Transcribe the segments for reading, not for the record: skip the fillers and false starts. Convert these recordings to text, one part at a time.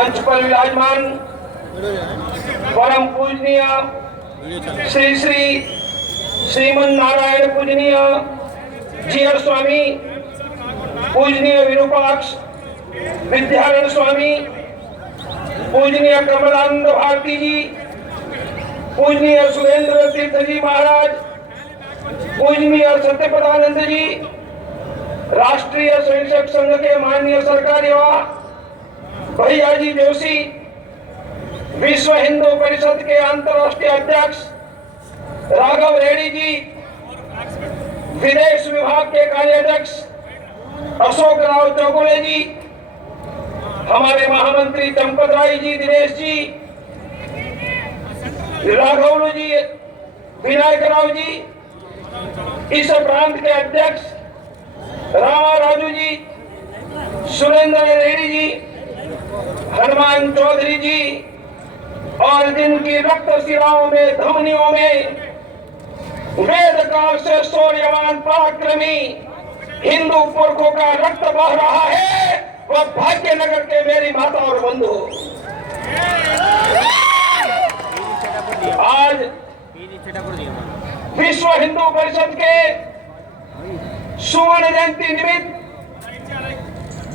मंच पर विराजमान परम पूजनीय श्री श्री श्रीमन नारायण पूजनीय जीयर स्वामी पूजनीय विरूपाक्ष विद्यारण स्वामी पूजनीय कमलानंद भारती जी पूजनीय सुरेंद्र तीर्थ जी महाराज पूजनीय सत्यप्रदानंद जी राष्ट्रीय स्वयंसेवक संघ के माननीय सरकारी भैया जी जोशी विश्व हिंदू परिषद के अंतर्राष्ट्रीय अध्यक्ष राघव रेड्डी जी विदेश विभाग के कार्याध्यक्ष अशोक राव चौगुले जी हमारे महामंत्री चंपत राय जी दिनेश जी राघवलू जी विनायक राव जी इस प्रांत के अध्यक्ष रामा राजू जी सुरेंद्र रेड्डी जी हनुमान चौधरी जी और जिनकी रक्त शिराओं में धमनियों में वेद काल से शौर्यवान पराक्रमी हिंदू पुरखों का रक्त बह रहा है वह भाग्यनगर के मेरी माता और बंधु आज विश्व हिंदू परिषद के सुवर्ण जयंती निमित्त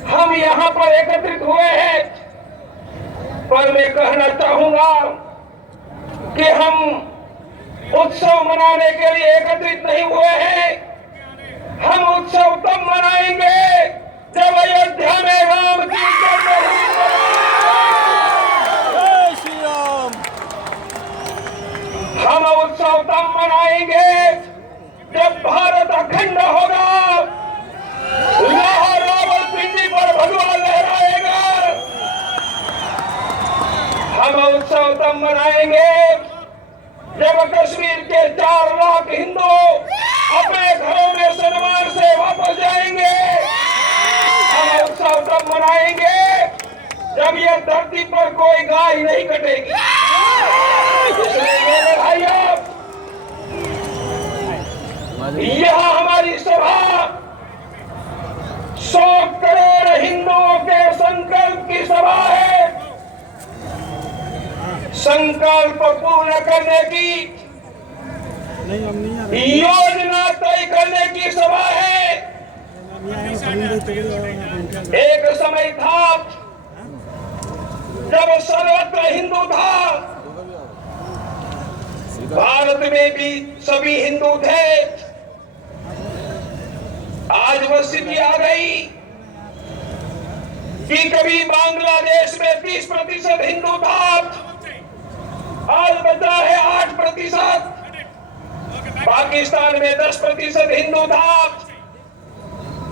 हम यहाँ पर एकत्रित हुए हैं पर मैं कहना चाहूंगा कि हम उत्सव मनाने के लिए एकत्रित नहीं हुए हैं हम उत्सव तब मनाएंगे जब अयोध्या में राम की हम उत्सव तब मनाएंगे जब भारत अखंड होगा लाहौर रावलपिंडी पर भगवा लहराएगा हम उत्सव तब मनाएंगे जब कश्मीर के 4 लाख हिंदू अपने घरों में सन्मान से वापस जाएंगे हम उत्सव तब मनाएंगे जब यह धरती पर कोई गाय नहीं कटेगी इसलिए मेरे भाइयों यह हमारी सभा 100 करोड़ हिंदुओं के संकल्प की सभा है संकल्प पूर्ण करने की योजना तय करने की सभा है एक समय था जब सर्वत्र हिंदू था भारत में भी सभी हिंदू थे आज वह स्थिति आ गई कि कभी बांग्लादेश में 30% हिंदू था आज बचा है 8%। पाकिस्तान में 10% हिंदू था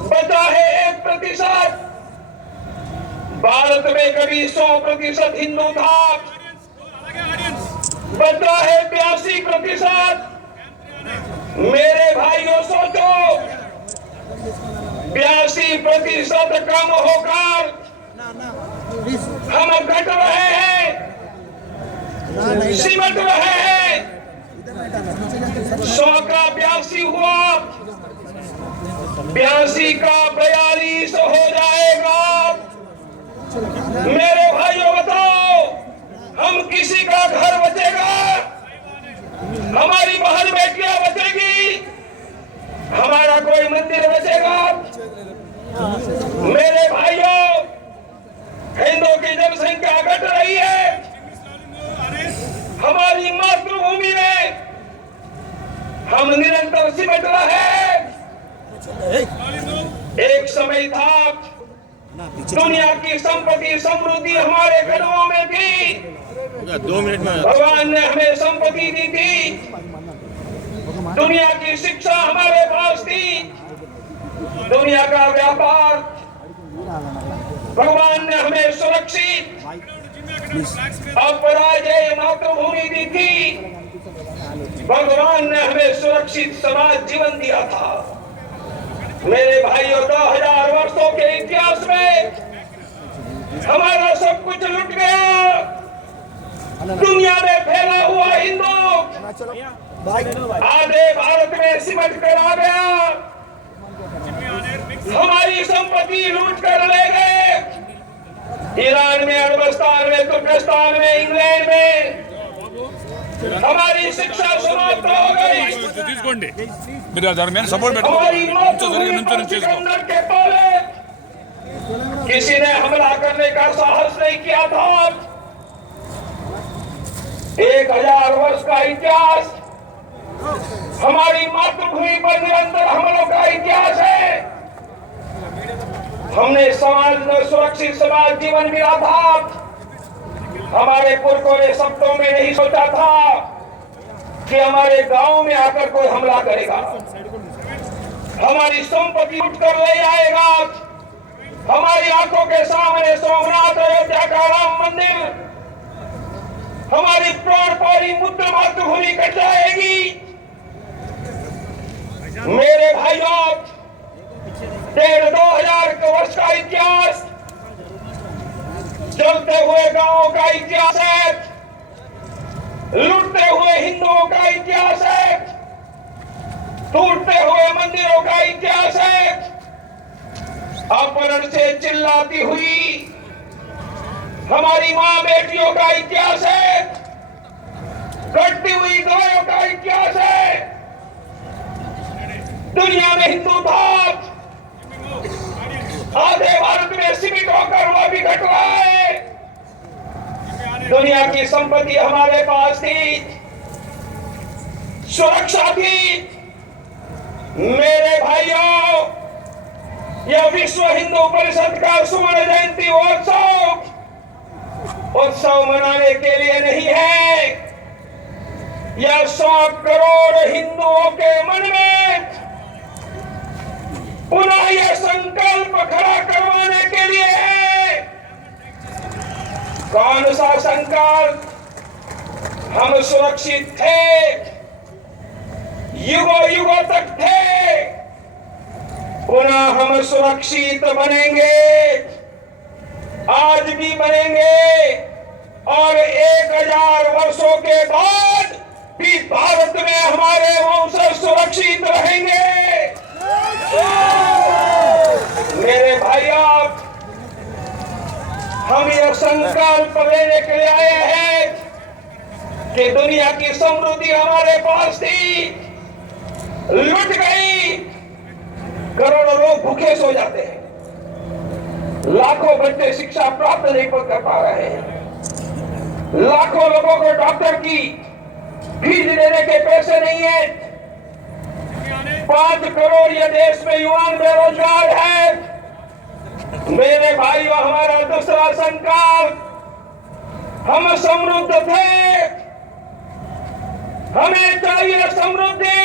बचा है 1%। भारत में कभी 100% हिंदू था बचा है 82%। मेरे भाइयों सोचो 82% कम होकर हम घट रहे हैं सिमट रहे हैं 100 का 82 हुआ 82 का 42 हो जाएगा मेरे भाइयों बताओ हम किसी का घर बचेगा हमारी बहन बेटियां बचेगी हमारा कोई मंदिर बचेगा मेरे भाइयों हिंदुओं की जनसंख्या घट रही है हमारी मातृभूमि में हम निरंतर सिमट रहे हैं एक समय था दुनिया की संपत्ति समृद्धि हमारे कदमों में थी 2 मिनट में भगवान ने हमें संपत्ति दी थी दुनिया की शिक्षा हमारे पास थी दुनिया का व्यापार भगवान ने हमें सुरक्षित अपराजय मातृभूमि दी थी भगवान ने हमें सुरक्षित समाज जीवन दिया था मेरे भाइयों 2000 वर्षों के इतिहास में हमारा सब कुछ लुट गया दुनिया में फैला हुआ हिंदू आधे भारत में सिमट कर आ गया हमारी संपत्ति लूट कर ले गए ईरान में, अफगानिस्तान में, तुर्कस्तान में, इंग्लैंड में हमारी शिक्षा समाप्त हो गई। తీసుకోండి మీరు దాని మీద సపోర్ట్ हमारी పెట్టుకోండి सिकंदर के पहले किसी ने हमला करने का साहस नहीं किया था। 1000 वर्ष का इतिहास, हमारी मातृभूमि पर निरंतर हमलों का इतिहास है। हमने समाज में सुरक्षित समाज जीवन मिला था। हमारे पुरखों ने सपनों में नहीं सोचा था कि हमारे गांव में आकर कोई हमला करेगा, हमारी संपत्ति उठकर ले जाएगा। हमारी आंखों के सामने सोमनाथ, अयोध्या का राम मंदिर, हमारी प्राण प्यारी मुद्र मातृभूमि कट जाएगी। मेरे भाइयों, 1500 वर्ष का इतिहास, जलते हुए गांवों का इतिहास है, लुटते हुए हिंदुओं का इतिहास है, टूटते हुए मंदिरों का इतिहास है, अपहरण से चिल्लाती हुई हमारी मां बेटियों का इतिहास है, कटती हुई गायों का इतिहास है। दुनिया में हिंदू था, आधे भारत में सीमित होकर वह भी घट रहा है। दुनिया की संपत्ति हमारे पास थी, सुरक्षा थी। मेरे भाइयों, यह विश्व हिंदू परिषद का स्वर्ण जयंती उत्सव मनाने के लिए नहीं है। यह 100 करोड़ हिंदुओं के मन में पुनः यह संकल्प खड़ा करवाने के लिए है। कौन सा संकल्प? हम सुरक्षित थे, युगों युगों तक थे, पुनः हम सुरक्षित बनेंगे, आज भी बनेंगे, और 1000 वर्षों के बाद भी भारत में हमारे वंशज सुरक्षित रहेंगे। मेरे भाइयों, हम यह संकल्प लेने के लिए आए हैं कि दुनिया की समृद्धि हमारे पास थी, लुट गई। करोड़ों लोग भूखे सो जाते हैं, लाखों बच्चे शिक्षा प्राप्त नहीं कर पा रहे हैं, लाखों लोगों को डॉक्टर की फीस देने के पैसे नहीं है। 5 करोड़ ये देश में युवा बेरोजगार है। मेरे भाइयों, हमारा दूसरा संकल्प, हम समृद्ध थे, हमें चाहिए समृद्धि,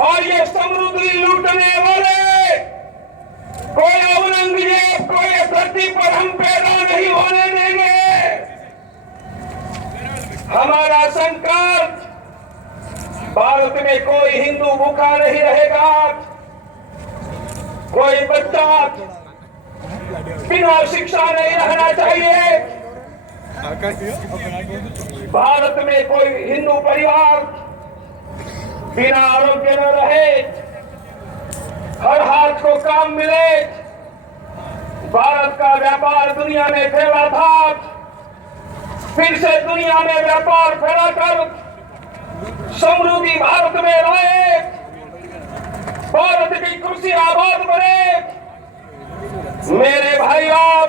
और ये समृद्धि लूटने वाले कोई औरंगजेब को ये धरती पर हम पैदा नहीं होने देंगे। हमारा संकल्प, भारत में कोई हिंदू भूखा नहीं रहेगा, कोई बच्चा बिना शिक्षा नहीं रहना चाहिए। भारत में कोई हिंदू परिवार बिना आरोग्य न रहे, हर हाथ को काम मिले। भारत का व्यापार दुनिया में फैला था, फिर से दुनिया में व्यापार फैलाकर समृद्धि भारत में रहे, भारत की कृषि आबाद बने। मेरे भाइयों,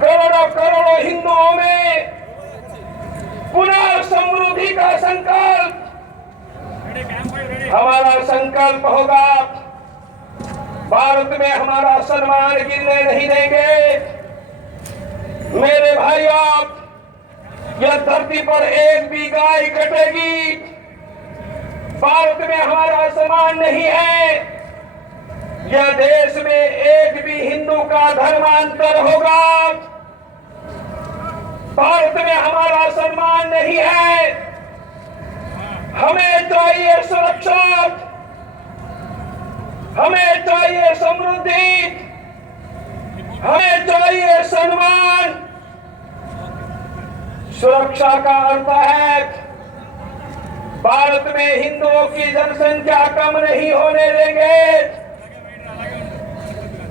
करोड़ों करोड़ों हिंदुओं में पुनः समृद्धि का संकल्प, हमारा संकल्प होगा, भारत में हमारा सम्मान गिरने नहीं देंगे। मेरे भाइयों, यह धरती पर एक भी गाय कटेगी, भारत में हमारा सम्मान नहीं है। यह देश में एक भी हिंदू का धर्मांतर होगा, भारत में हमारा सम्मान नहीं है। हमें चाहिए सुरक्षा, हमें चाहिए समृद्धि, हमें चाहिए सम्मान। सुरक्षा का अर्थ है भारत में हिंदुओं की जनसंख्या कम नहीं होने देंगे,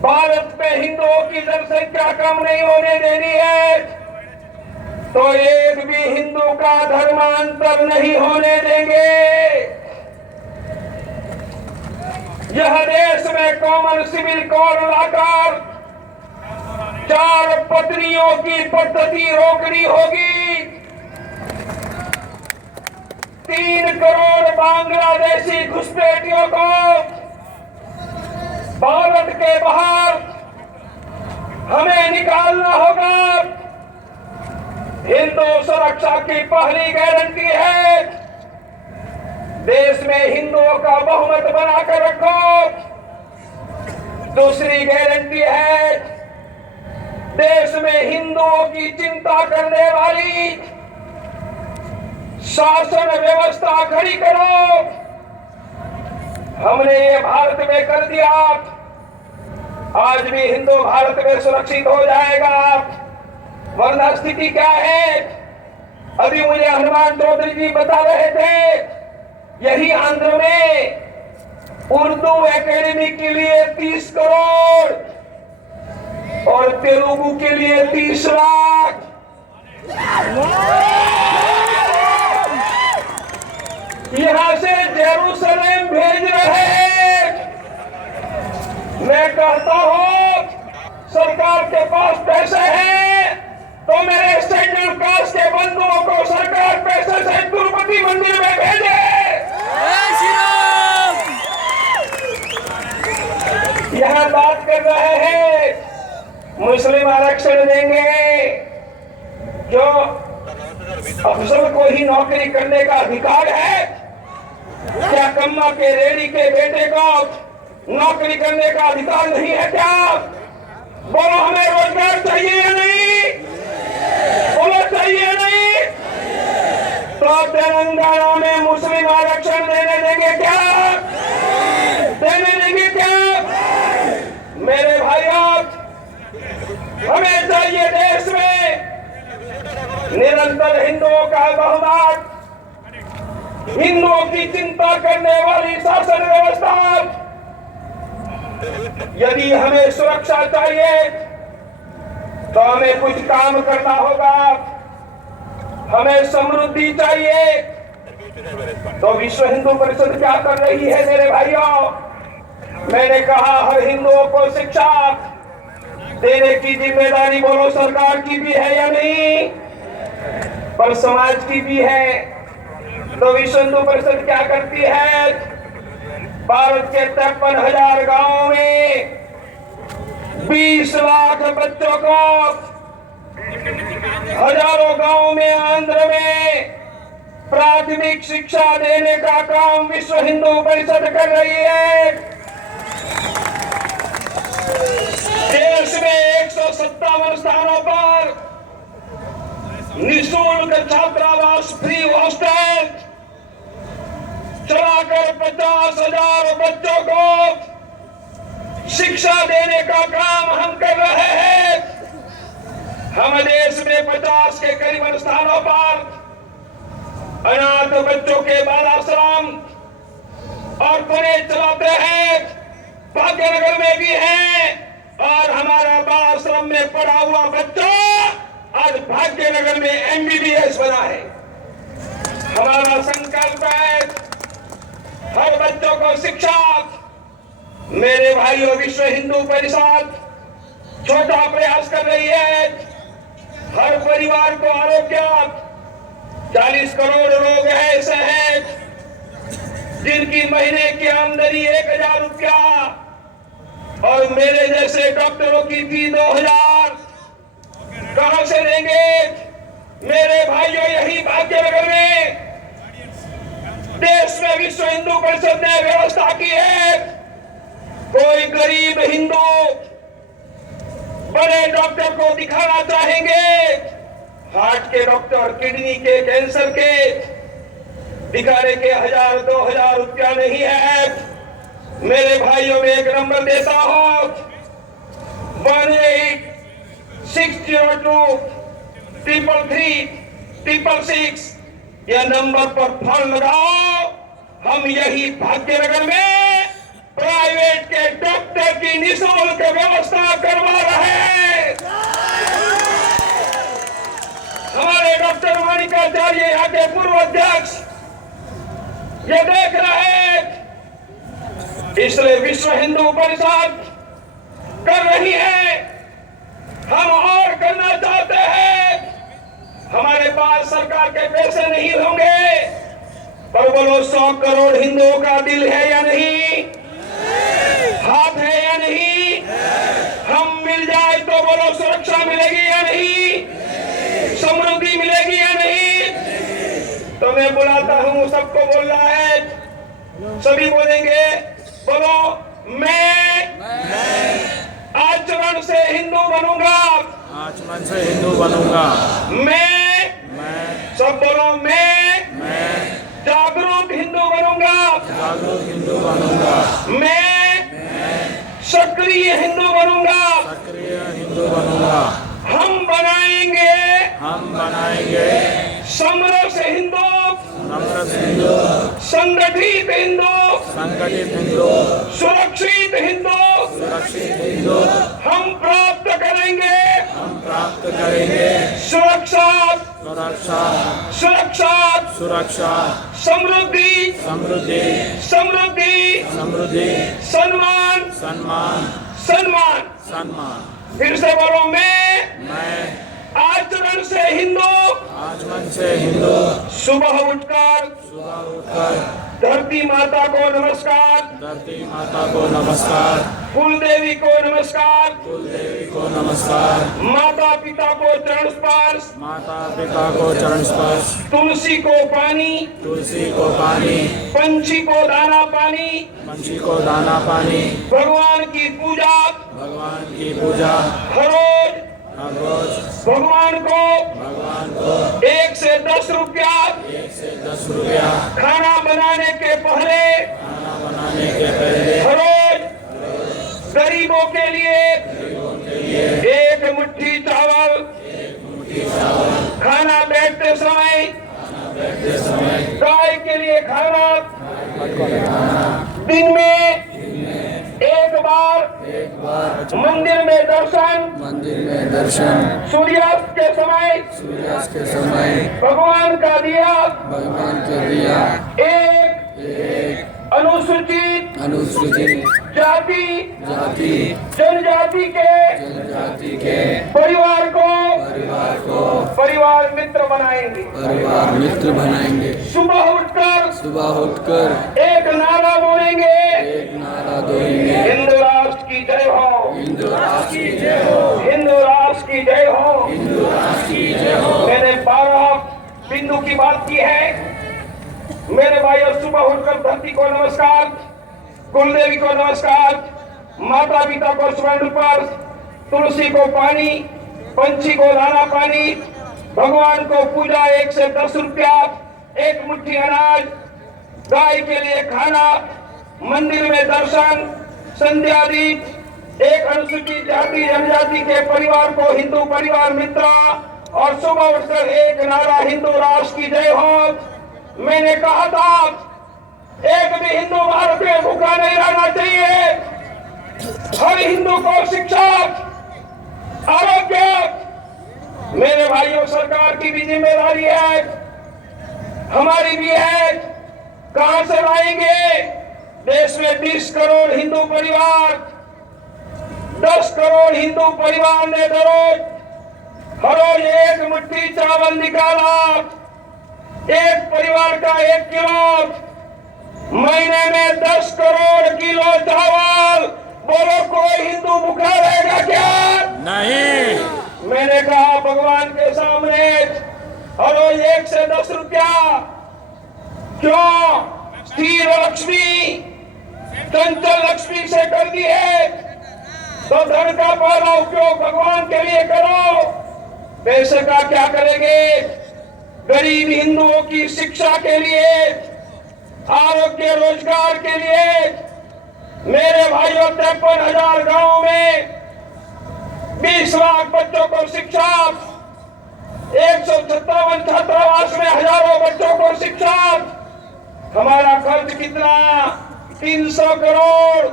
भारत में हिंदुओं की जनसंख्या कम नहीं होने देनी है, तो एक भी हिंदू का धर्मांतर नहीं होने देंगे। यह देश में कॉमन सिविल कोड लाकर 4 पत्नियों की पद्धति रोकनी होगी। 3 करोड़ बांग्लादेशी घुसपैठियों को भारत के बाहर हमें निकालना होगा। हिंदू सुरक्षा की पहली गारंटी है देश में हिंदुओं का बहुमत बनाकर रखो। दूसरी गारंटी है देश में हिंदुओं की चिंता करने वाली शासन व्यवस्था खड़ी करो। हमने ये भारत में कर दिया, आज भी हिंदू भारत में सुरक्षित हो जाएगा। वरना स्थिति क्या है? अभी मुझे हनुमान चौधरी जी बता रहे थे, यही आंध्र में उर्दू एकेडमी के लिए 30 करोड़ और तेलुगु के लिए 30 लाख। यहां से जेरूसलेम भेज रहे हैं। मैं कहता हूं सरकार के पास पैसे हैं तो मेरे शेड्यूल कास्ट के बंधुओं को सरकार पैसे से तिरुपति मंदिर में भेजे। यहां बात कर रहे हैं मुस्लिम आरक्षण देंगे, जो अफसर को ही नौकरी करने का अधिकार है। क्या कम्मा के रेडी के बेटे को नौकरी करने का अधिकार नहीं है क्या? बोलो, हमें रोजगार चाहिए या नहीं? बोलो, चाहिए नहीं? तो तेलंगाना में मुस्लिम आरक्षण देने देंगे क्या? देने देंगे क्या? मेरे भाइयों, हमें चाहिए देश में निरंतर हिंदुओं का बहुमत, हिंदुओं की चिंता करने वाली शासन व्यवस्था। यदि हमें सुरक्षा चाहिए तो हमें कुछ काम करना होगा। हमें समृद्धि चाहिए तो विश्व हिंदू परिषद क्या कर रही है मेरे भाइयों? मैंने कहा हर हिंदुओं को शिक्षा देने की जिम्मेदारी बोलो सरकार की भी है या नहीं? पर समाज की भी है। तो विश्व हिंदू परिषद क्या करती है? भारत के 53,000 गांवों में 20 लाख बच्चों को, हजारों गांवों में आंध्र में प्राथमिक शिक्षा देने का काम विश्व हिंदू परिषद कर रही है। देश में 157 स्थानों पर निःशुल्क छात्रावास, फ्री हॉस्टल चलाकर 50,000 बच्चों को शिक्षा देने का काम हम कर रहे हैं। हम देश में 50 के करीबन स्थानों पर अनाथ बच्चों के बाल आश्रम और कॉलेज चलाते हैं। भाग्यनगर में भी है और हमारा बाल आश्रम में पढ़ा हुआ बच्चा आज भाग्यनगर में MBBS बना है। हमारा संकल्प है हर बच्चों को शिक्षा। मेरे भाइयों, विश्व हिंदू परिषद छोटा प्रयास कर रही है। हर परिवार को आरोग्य, 40 करोड़ लोग ऐसे हैं जिनकी महीने की आमदनी 1,000 रुपया और मेरे जैसे डॉक्टरों की फी 2,000 कहां से देंगे? मेरे भाइयों, यही भाग्यनगर में देश में विश्व हिंदू परिषद ने व्यवस्था की है। कोई गरीब हिंदू बड़े डॉक्टर को दिखाना चाहेंगे, हार्ट के डॉक्टर, किडनी के, कैंसर के, दिखाने के 1,000 2,000 रुपया नहीं है। मेरे भाइयों में एक नंबर देता हूं, 18-602 333 666, यह नंबर पर फोन लगाओ। हम यही भाग्यनगर में प्राइवेट के डॉक्टर की निःशुल्क व्यवस्था करवा रहे हैं। हमारे डॉक्टर माणिकाचार्य यहाँ के पूर्व अध्यक्ष ये देख रहे हैं, इसलिए विश्व हिंदू परिषद कर रही है। हम और करना चाहते हैं। हमारे पास सरकार के पैसे नहीं होंगे, पर बोलो 100 करोड़ हिंदुओं का दिल है या नहीं, हाथ है या नहीं। हम मिल जाए तो बोलो सुरक्षा मिलेगी या नहीं, समृद्धि मिलेगी या नहीं। तो मैं बुलाता हूं, सबको बोलना है, सभी बोलेंगे, बोलो मैं आचरण से हिंदू बनूंगा, आचमन से हिंदू बनूंगा। मैं सब बोलो, मैं जागरूक हिंदू बनूंगा, जागरूक हिंदू बनूंगा। मैं सक्रिय हिंदू बनूंगा। सक्रिय हिंदू बनूंगा। हम बनाएंगे समरस हिंदू, नम्रत हिंदू, संगठित हिंदू, संगठित हिंदू, सुरक्षित हिंदू। सुरक्षित हिंदू हम प्राप्त करेंगे सुरक्षा, सुरक्षा, सुरक्षा, सुरक्षा, समृद्धि, समृद्धि, समृद्धि, समृद्धि, सम्मान, सम्मान, सम्मान। सम्मान। फिर से बोलो, मैं मैं आचरण से हिंदू, आचमन से हिंदू, सुबह उठकर धरती माता को नमस्कार, धरती माता को नमस्कार, कुल देवी को नमस्कार, कुल देवी को नमस्कार, माता पिता को चरण स्पर्श, माता पिता को चरण स्पर्श, तुलसी को पानी, तुलसी को पानी, पंछी को दाना पानी, पंछी को दाना पानी, भगवान की पूजा, भगवान की पूजा हर रोज हर रोज भगवान भगवान को 1 से 10 रुपया 1 से 10 रुपया खाना बनाने के पहले, खाना बनाने के पहले, हर रोज गरीबों के लिए 1 मुट्ठी चावल, खाना बैठते समय गाय के लिए खाना, दिन में एक बार मंदिर में दर्शन, सूर्यास्त के समय भगवान का दिया, एक अनुसूचित जाति जनजाति के परिवार को परिवार मित्र बनाएंगे। सुबह उठकर एक नारा बोलेंगे, हिंदू राष्ट्र की जय हो, हिंदू राष्ट्र की जय हो। मैंने 12 बिंदु की बात की है। मेरे भाइयों, सुबह उठकर धरती को नमस्कार, कुल देवी को नमस्कार, माता पिता को स्वर्ण स्पर्श, तुलसी को पानी, पंछी को दाना पानी, भगवान को पूजा 1 से 10 रुपया, 1 मुट्ठी अनाज, गाय के लिए खाना, मंदिर में दर्शन, संध्या दीप, एक अनुसूचित जाति जनजाति के परिवार को हिंदू परिवार मित्र, और सुबह उठकर एक नारा, हिंदू राष्ट्र की जय हो। मैंने कहा था, एक भी हिंदू भारत में भूखा नहीं रहना चाहिए। हर हिंदू को शिक्षा, आरोग्य, मेरे भाइयों, सरकार की भी जिम्मेदारी है, हमारी भी है। कहां से लाएंगे? देश में 20 करोड़ हिंदू परिवार, 10 करोड़ हिंदू परिवार ने हर रोज 1 मुट्ठी चावल निकाला, एक परिवार का 1 किलो, महीने में 10 करोड़ किलो चावल। बोलो, कोई हिंदू भूखा रहेगा क्या? नहीं। मैंने कहा, भगवान के सामने हर रोज 1 से 10 रुपया। क्यों? स्थिर लक्ष्मी चंचल लक्ष्मी से कर दी है, तो धन का पहला उपयोग भगवान के लिए करो। पैसे का क्या करेंगे? गरीब हिंदुओं की शिक्षा के लिए, आरोग्य, रोजगार के लिए। मेरे भाइयों, 53,000 गांवों में 20 लाख बच्चों को शिक्षा, 157 छात्रावास में हजारों बच्चों को शिक्षा। हमारा खर्च कितना? 300 करोड़,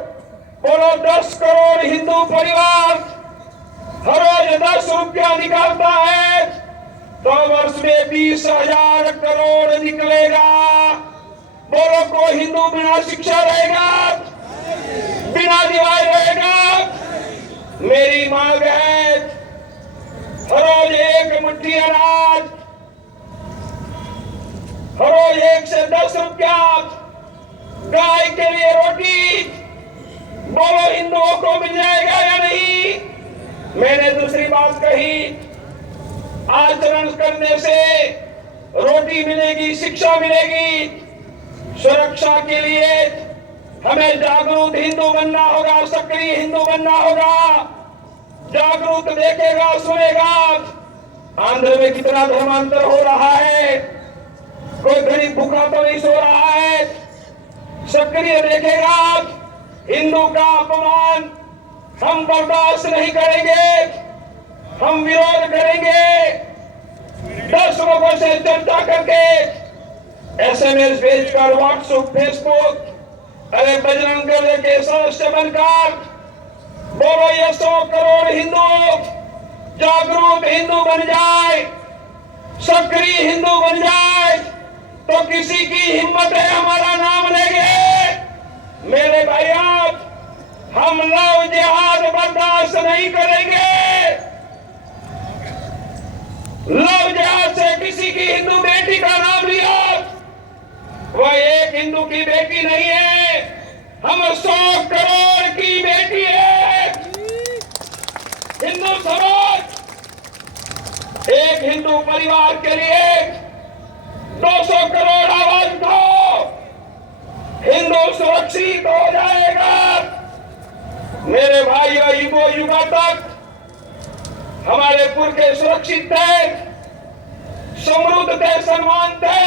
बोलो 10 करोड़ हिंदू परिवार हर रोज 10 रुपया निकालता है तो वर्ष में 20,000 करोड़ निकलेगा। बोलो कोई हिंदू बिना शिक्षा रहेगा, बिना दिवाई रहेगा? मेरी मांग है हर रोज 1 मुट्ठी अनाज, हर रोज 1 से 10 रुपया, गाय के लिए रोटी, बोलो हिंदुओं को मिल जाएगा या नहीं? मैंने दूसरी बात कही, आचरण करने से रोटी मिलेगी, शिक्षा मिलेगी। सुरक्षा के लिए हमें जागरूक हिंदू बनना होगा, सक्रिय हिंदू बनना होगा। जागरूक देखेगा, सुनेगा। आंध्र में कितना धर्मांतर हो रहा है, कोई गरीब भूखा तो नहीं सो रहा है। सक्रिय देखेगा, हिंदू का अपमान हम बर्दाश्त नहीं करेंगे, हम विरोध करेंगे। 10 लोगों से चर्चा करके, SMS भेजकर, व्हाट्सएप, फेसबुक, अरे बजरंग दल के सदस्य बनकर बोलो ये 100 करोड़ हिंदू जागरूक हिंदू बन जाए, सक्रिय हिंदू बन जाए तो किसी की हिम्मत है हमारा नाम लेंगे। मेरे भाइयों, हम लव जिहाद बर्दाश्त नहीं करेंगे। लव जिहाद से किसी की हिंदू बेटी का नाम लिया, वह एक हिंदू की बेटी नहीं है, हम 100 करोड़ की बेटी है। हिंदू समाज एक हिंदू परिवार के लिए 200 करोड़ आवाज उठाओ, हिंदू सुरक्षित हो जाएगा। मेरे भाइयों, युगों युगों तक हमारे पुरखे सुरक्षित थे, समृद्ध थे, सम्मान थे।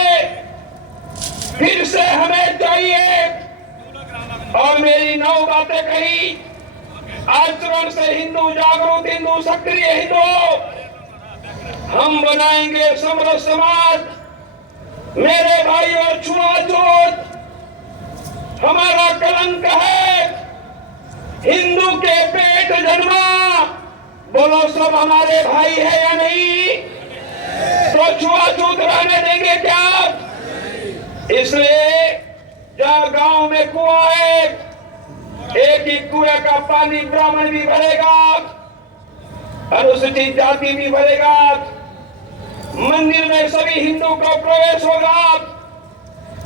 फिर से हमें चाहिए, और मेरी 9 बातें कही, आचरण से हिंदू जागरूक हिंदू, सक्रिय हिंदू, हम बनाएंगे समृद्ध समाज। मेरे भाइयों, छुआछूत हमारा कलंक है, हिंदू के पेट जन्मा, बोलो सब हमारे भाई है या नहीं? तो छुआछूत रहने देंगे क्या? इसलिए जहाँ गांव में कुआं है, एक ही कुएं का पानी ब्राह्मण भी भरेगा, अनुसूचित जाति भी भरेगा, मंदिर में सभी हिंदू का प्रवेश होगा,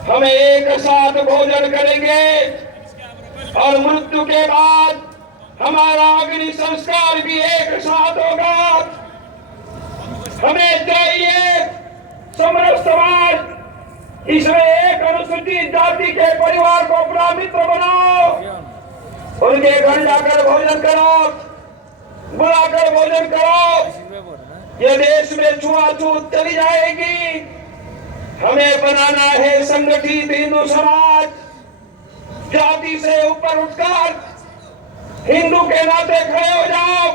हमें एक साथ भोजन करेंगे और मृत्यु के बाद हमारा अग्नि संस्कार भी एक साथ होगा। हमें चाहिए समृद्ध समाज। इसमें एक अनुसूचित जाति के परिवार को अपना मित्र बनाओ, उनके घर जाकर भोजन करो, बुलाकर भोजन करो। ये देश में छुआछूत चली जाएगी। हमें बनाना है संगठित हिंदू समाज, जाति से ऊपर उठकर हिंदू के नाते खड़े हो जाओ।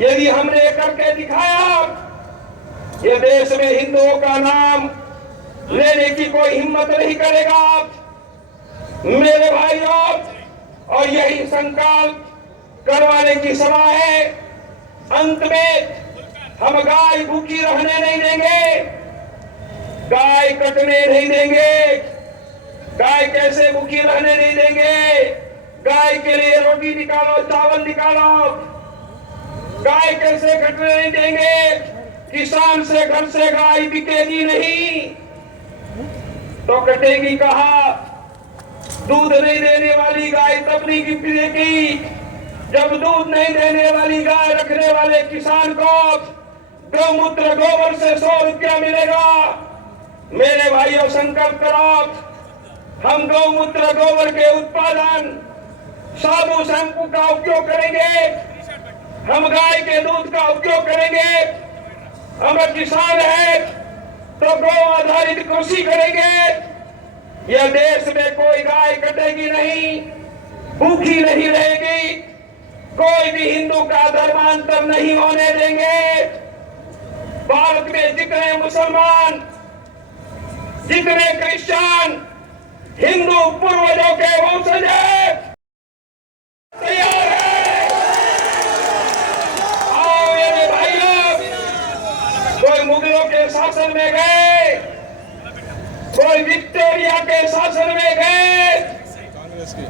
यदि हमने करके दिखाया, ये देश में हिंदुओं का नाम लेने की कोई हिम्मत नहीं करेगा। मेरे भाइयों, और यही संकल्प करवाने की सभा है। अंत में हम गाय भूखी रहने नहीं देंगे, गाय कटने नहीं देंगे। गाय कैसे भूखी रहने नहीं देंगे? गाय के लिए रोटी निकालो, चावल निकालो। गाय कैसे कटने नहीं देंगे? किसान से घर से गाय बिकेगी नहीं तो कटेगी कहाँ? दूध नहीं देने वाली गाय तब नहीं बिकेगी जब दूध नहीं देने वाली गाय रखने वाले किसान को गौमूत्र गोबर से 100 रुपया मिलेगा। मेरे भाइयों, संकल्प करो, हम गौमूत्र गोबर के उत्पादन, साबु शैम्पू का उपयोग करेंगे, हम गाय के दूध का उपयोग करेंगे। हम किसान है तो गौ आधारित कृषि करेंगे। यह देश में कोई गाय कटेगी नहीं, भूखी नहीं रहेगी, कोई भी हिंदू का धर्मांतर नहीं होने देंगे। भारत में जितने मुसलमान, जितने क्रिश्चियन, हिंदू पूर्वजों के वंशज तैयार है। आओ मेरे भाइयों, कोई मुगलों के शासन में गए, कोई विक्टोरिया के शासन में गए,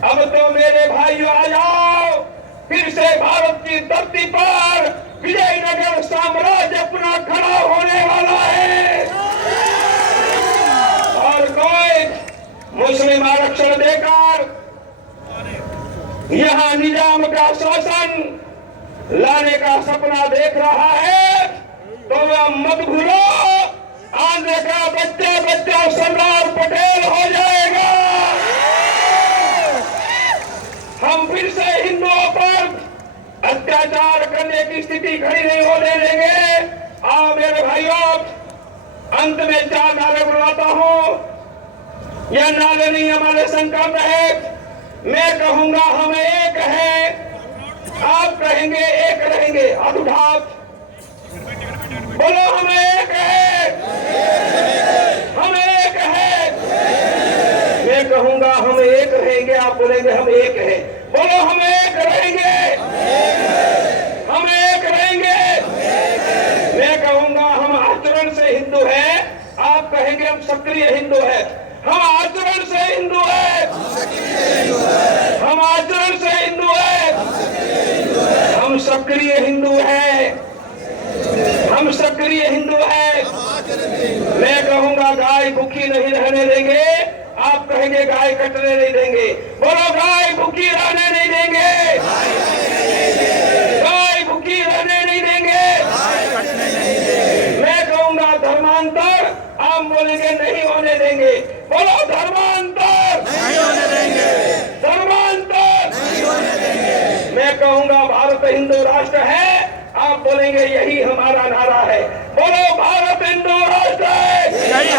अब तो मेरे भाइयों आ जाओ, फिर से भारत की धरती पर विजयनगर साम्राज्य अपना खड़ा होने वाला है। और कोई मुस्लिम आरक्षण देकर यहां निजाम का शासन लाने का सपना देख रहा है, तो वह मत भूलो, आंध्र का बच्चा बच्चा सरदार पटेल हो जाएगा। हम फिर से हिंदुओं पर अत्याचार करने की स्थिति खड़ी नहीं होने देंगे। आओ मेरे भाइयों, अंत में 4 नारे बुलाता हूं। यह नारे नहीं हमारे संकल्प है। मैं कहूंगा हम एक है, आप कहेंगे एक रहेंगे। हाथ उठाओ, बोलो हम एक है, हम एक है। मैं कहूंगा हम एक रहेंगे, आप बोलेंगे हम एक है। बोलो हम एक रहेंगे, हम एक रहेंगे। मैं कहूंगा हम आचरण से हिंदू है, आप कहेंगे हम सक्रिय हिंदू है। हम आचरण से हिंदू है, हम आचरण से हिंदू है, हम सक्रिय हिंदू है, हम सक्रिय हिंदू है। मैं कहूंगा गाय भूखी नहीं रहने देंगे, आप कहेंगे गाय कटने नहीं देंगे। बोलो गाय भूखी रहने नहीं देंगे, गाय भूखी रहने नहीं देंगे। मैं कहूंगा धर्मांतर, आप बोलेंगे नहीं होने देंगे। बोलो धर्मांतर नहीं होने देंगे, धर्मांतर नहीं होने देंगे। मैं कहूंगा भारत हिंदू राष्ट्र है, आप बोलेंगे यही हमारा नारा है। बोलो भारत हिंदू राष्ट्र है, यही